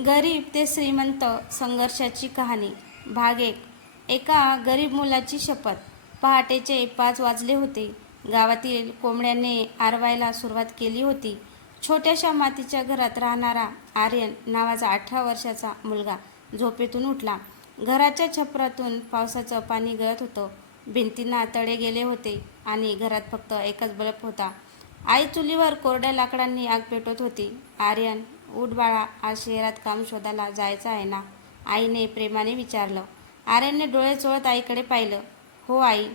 गरीब ते श्रीमंत संघर्षाची कहाणी भाग 1. एका गरीब मुलाची शपथ. पहाटेचे 5 वाजले होते. गावातील कोंबड्यांनी आरवायला सुरुवात केली होती. छोट्याशा मातीच्या घरात राहणारा आर्यन नावाचा 18 वर्षाचा मुलगा झोपेतून उठला. घराच्या छपरातून पावसाचं पाणी गळत होतं. भिंतींना तडे गेले होते आणि घरात फक्त एकच बल्ब होता. आई चुलीवर कोरड्या लाकडांनी आग पेटवत होती. आर्यन, उठ बाळा, आज शहरात काम शोधायला जायचं आहे ना? आईने प्रेमाने विचारलं. आर्यनने डोळे चोळत आईकडे पाहिलं. हो आई,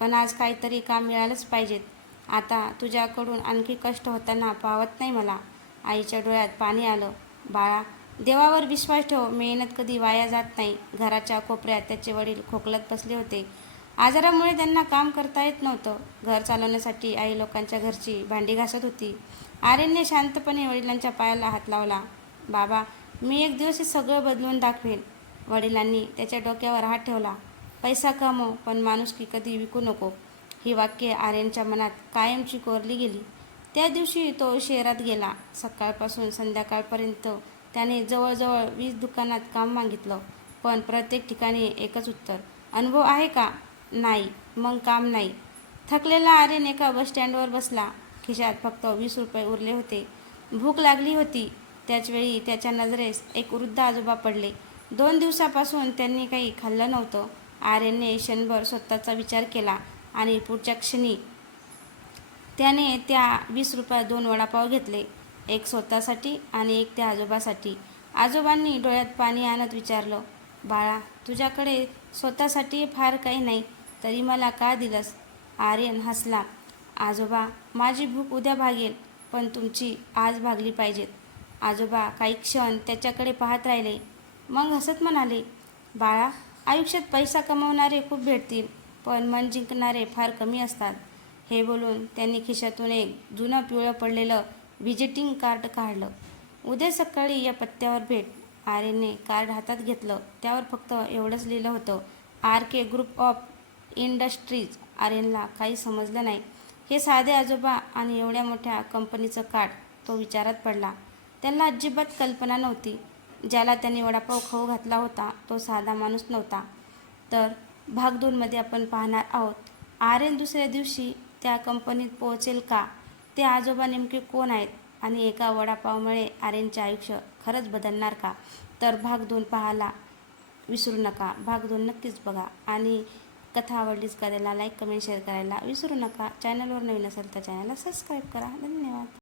पण आज काहीतरी काम मिळालंच पाहिजेत. आता तुझ्याकडून आणखी कष्ट होताना पावत नाही मला. आईच्या डोळ्यात पाणी आलं. बाळा, देवावर विश्वास ठेव, मेहनत कधी वाया जात नाही. घराच्या कोपऱ्यात त्याचे वडील खोकलत बसले होते. आजारामुळे त्यांना काम करता येत नव्हतं. घर चालवण्यासाठी आई लोकांच्या घरची भांडी घासत होती. आर्यनने शांतपणे वडिलांच्या पायाला हात लावला. बाबा, मी एक दिवस हे सगळं बदलून दाखवेन. वडिलांनी त्याच्या डोक्यावर हात ठेवला. पैसा कमव, पण माणुसकी कधी विकू नको. ही वाक्ये आर्यनच्या मनात कायमची कोरली गेली. त्या दिवशी तो शहरात गेला. सकाळपासून संध्याकाळपर्यंत त्याने जवळजवळ 20 दुकानात काम मागितलं, पण प्रत्येक ठिकाणी एकच उत्तर, अनुभव आहे का? नाही. मग काम नाही. थकलेला आर्यन एका बसस्टँडवर बसला. खिशात फक्त 20 रुपये उरले होते. भूक लागली होती. त्याचवेळी त्याच्या नजरेस एक वृद्ध आजोबा पडले. 2 दिवसापासून त्यांनी काही खाल्लं नव्हतं. आर्यनने क्षणभर स्वतःचा विचार केला आणि पुढच्या क्षणी त्याने त्या 20 रुपयात 2 वडापाव घेतले. एक स्वतःसाठी आणि एक त्या आजोबासाठी. आजोबांनी डोळ्यात पाणी आणत विचारलं, बाळा, तुझ्याकडे स्वतःसाठी फार काही नाही, तरी मला का दिलंस? आर्यन हसला. आजोबा, माझी भूक उद्या भागेल, पण तुमची आज भागली पाहिजेत. आजोबा काही क्षण त्याच्याकडे पाहत राहिले. मग हसत म्हणाले, बाळा, आयुष्यात पैसा कमवणारे खूप भेटतील, पण मन जिंकणारे फार कमी असतात. हे बोलून त्यांनी खिशातून एक जुनं पिवळं पडलेलं व्हिजिटिंग कार्ड काढलं. उद्या सकाळी या पत्त्यावर भेट. आर्यनने कार्ड हातात घेतलं. त्यावर फक्त एवढंच लिहिलं होतं, RK ग्रुप ऑफ इंडस्ट्रीज. आर्यनला काही समजलं नाही. हे साधे आजोबा आणि एवढ्या मोठ्या कंपनीचं कार्ड. तो विचारात पडला. त्याला अजिबात कल्पना नव्हती. ज्याला त्याने वडापाव खाऊ घातला होता तो साधा माणूस नव्हता. तर भाग 2 मध्ये आपण पाहणार आहोत, आर्यन दुसऱ्या दिवशी त्या कंपनीत पोहोचेल का? ते आजोबा नेमके कोण आहेत? आणि एका वडापावमुळे आर्यनचे आयुष्य खरंच बदलणार का? तर भाग 2 पाहायला विसरू नका. भाग 2 नक्कीच बघा. आणि कथा आवडलीच का त्याला लाईक, कमेंट, शेअर करायला विसरू नका. चॅनलवर नवीन असेल तर चॅनलला सबस्क्राईब करा. धन्यवाद.